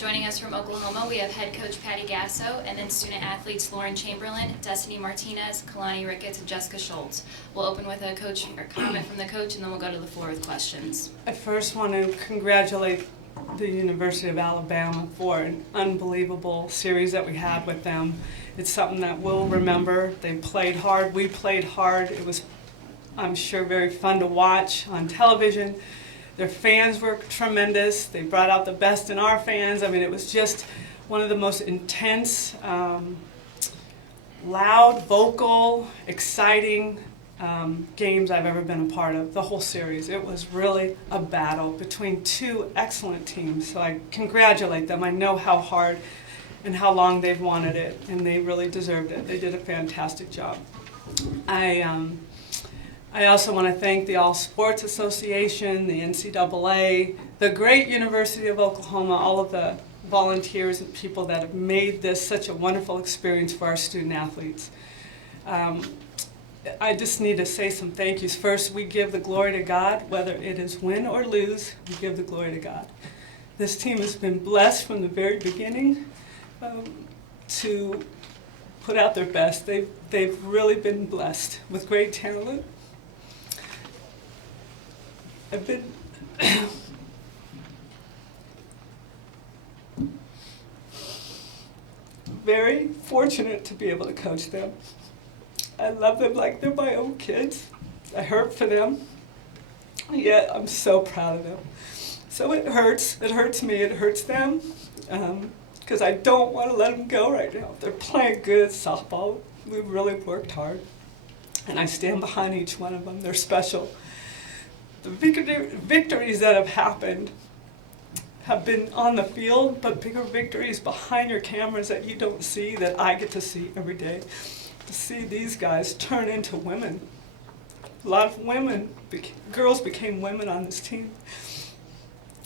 Joining us from Oklahoma, we have head coach Patty Gasso, and then student athletes Lauren Chamberlain, Destiny Martinez, Kalani Ricketts, and Jessica Schultz. We'll open with a coach or comment from the coach, and then we'll go to the floor with questions. I first want to congratulate the University of Alabama for an unbelievable series that we had with them. It's something that we'll remember. They played hard. We played hard. It was, I'm sure, very fun to watch on television. Their fans were tremendous. They brought out the best in our fans. I mean, it was just one of the most intense, loud, vocal, exciting games I've ever been a part of, the whole series. It was really a battle between two excellent teams, so I congratulate them. I know how hard and how long they've wanted it, and they really deserved it. They did a fantastic job. I also want to thank the All Sports Association, the NCAA, the great University of Oklahoma, all of the volunteers and people that have made this such a wonderful experience for our student athletes. I just need to say some thank yous. First, we give the glory to God, whether it is win or lose, we give the glory to God. This team has been blessed from the very beginning to put out their best. They've really been blessed with great talent. I've been very fortunate to be able to coach them. I love them like they're my own kids. I hurt for them, yet I'm so proud of them. So it hurts me, it hurts them, because I don't want to let them go right now. They're playing good at softball. We've really worked hard, and I stand behind each one of them. They're special. The victories that have happened have been on the field, but bigger victories behind your cameras that you don't see, that I get to see every day. To see these guys turn into women. A lot of women, girls became women on this team.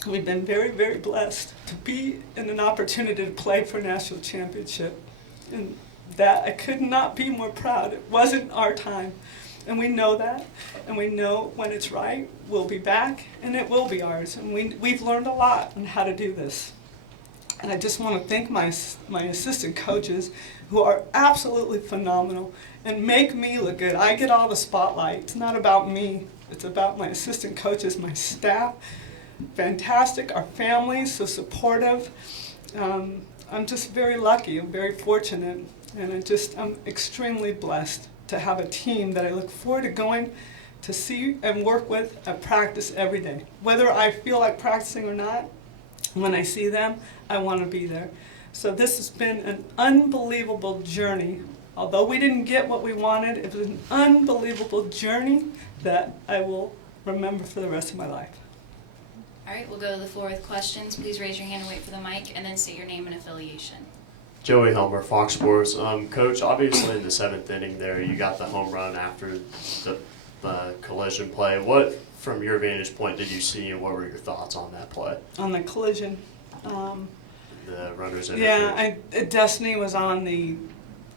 We've been very, very blessed to be in an opportunity to play for a national championship. And that I could not be more proud. It wasn't our time. And we know that, and we know when it's right, we'll be back, and it will be ours. And we've learned a lot on how to do this. And I just want to thank my assistant coaches, who are absolutely phenomenal and make me look good. I get all the spotlight. It's not about me. It's about my assistant coaches, my staff. Fantastic. Our families, so supportive. I'm just very lucky. I'm very fortunate, and I'm extremely blessed to have a team that I look forward to going to see and work with at practice every day. Whether I feel like practicing or not, when I see them, I want to be there. So this has been an unbelievable journey. Although we didn't get what we wanted, it was an unbelievable journey that I will remember for the rest of my life. All right, we'll go to the floor with questions. Please raise your hand and wait for the mic, and then state your name and affiliation. Joey Helmer, Fox Sports. Coach, obviously in the 7th inning there, you got the home run after the collision play. What, from your vantage point, did you see, and what were your thoughts on that play? On the collision? The runners in. Yeah, Destiny was on the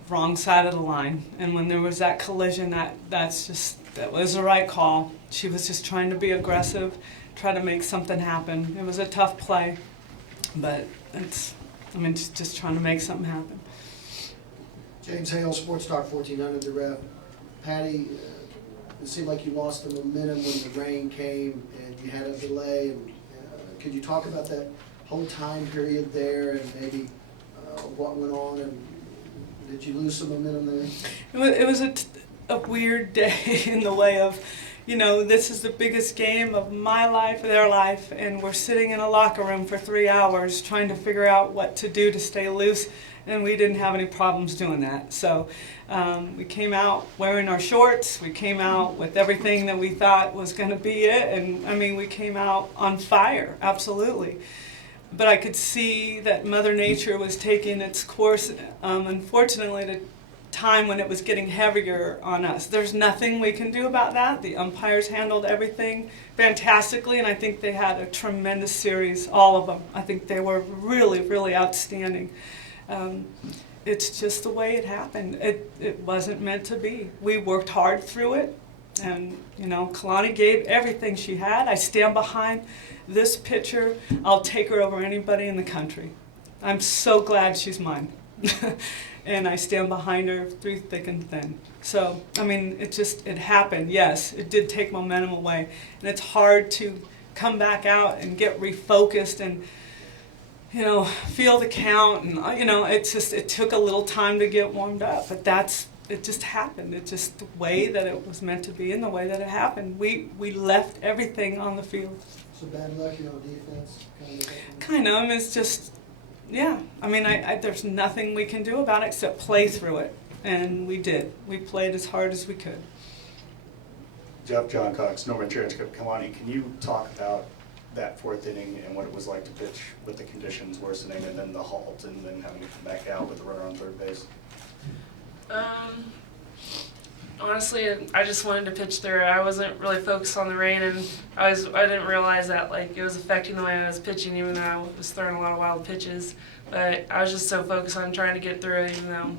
wrong side of the line, and when there was that collision, that was the right call. She was just trying to be aggressive, try to make something happen. It was a tough play, but just trying to make something happen. James Hale, Sports Talk 1400, the ref. Patty, it seemed like you lost the momentum when the rain came and you had a delay. And, could you talk about that whole time period there and maybe what went on, and did you lose some momentum there? It was a weird day in the way of, this is the biggest game of my life, their life, and we're sitting in a locker room for 3 hours trying to figure out what to do to stay loose, and we didn't have any problems doing that. So we came out wearing our shorts, we came out with everything that we thought was going to be it, and we came out on fire, absolutely. But I could see that Mother Nature was taking its course, unfortunately, to time when it was getting heavier on us. There's nothing we can do about that. The umpires handled everything fantastically, and I think they had a tremendous series, all of them. I think they were really, really outstanding. It's just the way it happened. It wasn't meant to be. We worked hard through it, and Kalani gave everything she had. I stand behind this pitcher. I'll take her over anybody in the country. I'm so glad she's mine. And I stand behind her through thick and thin. So, I mean, it happened. Yes, it did take momentum away. And it's hard to come back out and get refocused and, feel the count. And, it took a little time to get warmed up. But it just happened. It's just the way that it was meant to be and the way that it happened. We left everything on the field. So bad luck, defense? Kind of. It's just, yeah. I mean, there's nothing we can do about it except play through it. And we did. We played as hard as we could. Jeff, John Cox, Norman Transcript, Kalani, can you talk about that fourth inning and what it was like to pitch with the conditions worsening and then the halt and then having to come back out with a runner on third base? Honestly, I just wanted to pitch through it. I wasn't really focused on the rain, and I didn't realize that it was affecting the way I was pitching, even though I was throwing a lot of wild pitches. But I was just so focused on trying to get through it, even though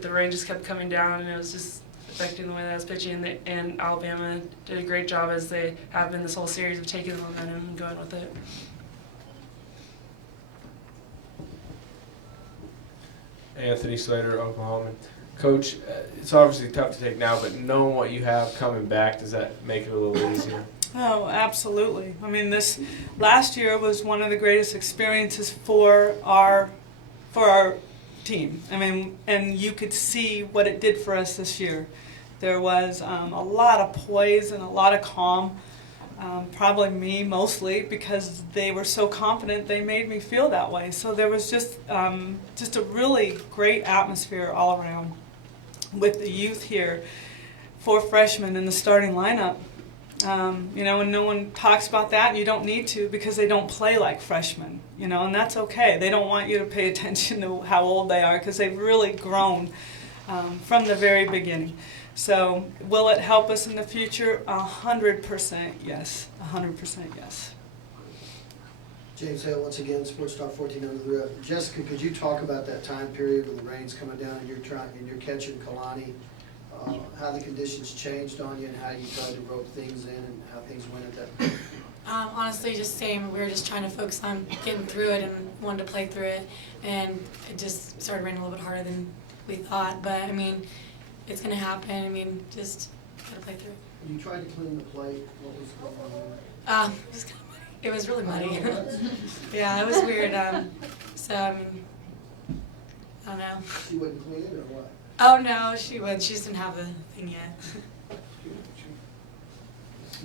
the rain just kept coming down, and it was just affecting the way that I was pitching. And Alabama did a great job, as they have been this whole series, of taking the momentum and going with it. Anthony Slater, Oklahoma. Coach, it's obviously tough to take now, but knowing what you have coming back, does that make it a little easier? Oh, absolutely. I mean, this last year was one of the greatest experiences for our team. I mean, and you could see what it did for us this year. There was a lot of poise and a lot of calm. Probably me mostly, because they were so confident they made me feel that way. So there was just a really great atmosphere all around with the youth here, 4 freshmen in the starting lineup. And no one talks about that, and you don't need to, because they don't play like freshmen, and that's okay. They don't want you to pay attention to how old they are, because they've really grown from the very beginning. So will it help us in the future? 100% yes. 100% yes. James Hale, once again, Sports Talk 14 under the roof. Jessica, could you talk about that time period when the rain's coming down and you're catching Kalani, how the conditions changed on you and how you tried to rope things in and how things went at that point? Honestly, just same. We were just trying to focus on getting through it and wanted to play through it, and it just started raining a little bit harder than we thought. But I mean, it's going to happen. I mean, just gotta play through it. You tried to clean the plate. What was going on? It was kind of muddy. It was really muddy. Yeah, it was weird. So I mean, I don't know. She wouldn't clean it or what? Oh no, she would. She just didn't have the thing yet.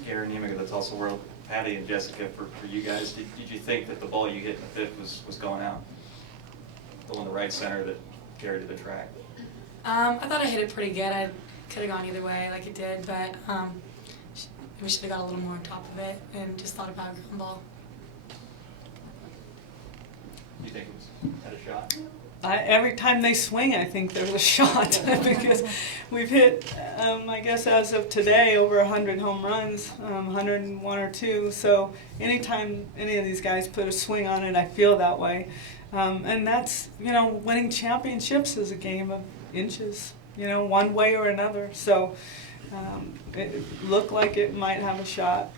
Gary Nemiga, that's also World. Patty and Jessica, for you guys, did you think that the ball you hit in the fifth was going out? The one in the right center that carried to the track? I thought I hit it pretty good. I could have gone either way like it did, but we should have got a little more on top of it and just thought about a ground ball. Do you think it had a shot? Every time they swing, I think there's a shot, because we've hit, I guess as of today, over 100 home runs, 101 or 2. So anytime any of these guys put a swing on it, I feel that way. And that's, winning championships is a game of inches, one way or another. So it looked like it might have a shot.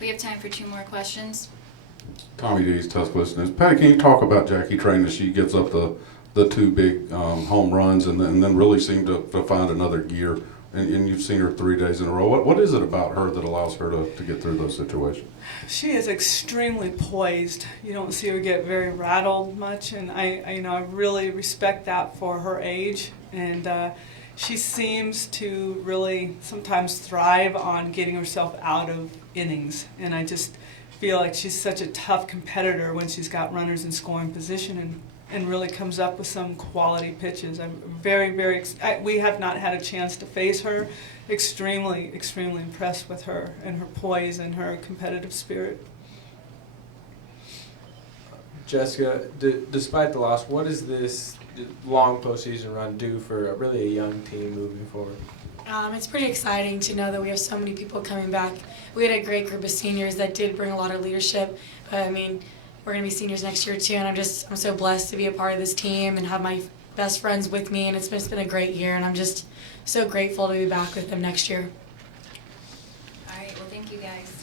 We have time for 2 more questions. Tommy D's Tuscaloosa. Patty, can you talk about Jackie Train as she gives up the 2 big home runs and then really seem to find another gear? And you've seen her 3 days in a row. What is it about her that allows her to get through those situations? She is extremely poised. You don't see her get very rattled much, and I really respect that for her age. And she seems to really sometimes thrive on getting herself out of innings, and I just feel like she's such a tough competitor when she's got runners in scoring position and really comes up with some quality pitches. I'm very we have not had a chance to face her. Extremely impressed with her and her poise and her competitive spirit. Jessica, despite the loss, what does this long postseason run do for really a young team moving forward? It's pretty exciting to know that we have so many people coming back. We had a great group of seniors that did bring a lot of leadership. But I mean, we're going to be seniors next year too, and I'm so blessed to be a part of this team and have my best friends with me, and it's been a great year, and I'm just so grateful to be back with them next year. All right, well, thank you guys.